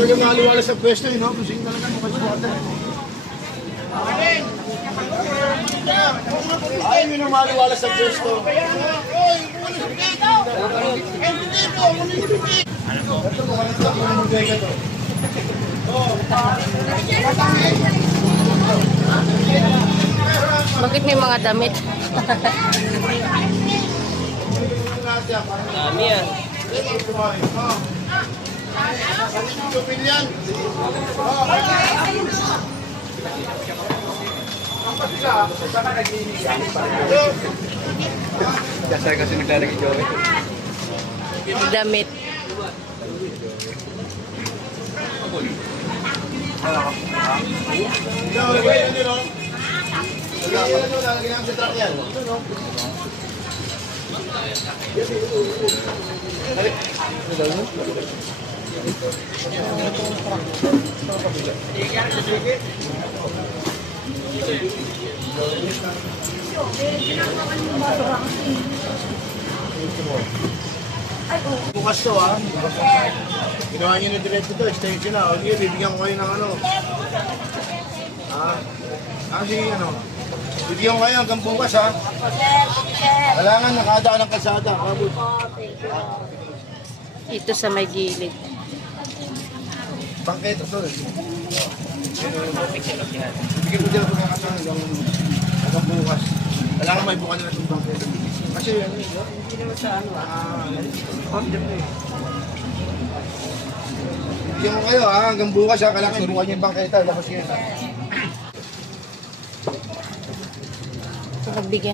talaga nakaliwala sa pwesto, no? Kung sino talaga mukhang squatter. Ay, yun ang maliwala sa pwesto. Ito po, ano ito? Ano magkaya ito? Bakit may mga damit? Dami yan. Kasi naglalagay Joey. Damit. Bukas to ha. Ginawa niyo na direct ito, extension na. O sige, bibigyan ko kayo ng ano. Kasi ano, bibigyan ko kayo hanggang bukas ha. Kailangan nakadaan ng kalsada. Abot. Ito sa may gilid. Bangket ito. Bibigyan ko dyan ito ng kasama hanggang bukas. Kailangan may bukan na itong bangket. Kasi yan, hindi naman sa ano bibigyan ko kayo ha, hanggang bukas ha. Kailangan bukan yung bangketa. Tapos yan. Pagbigyan.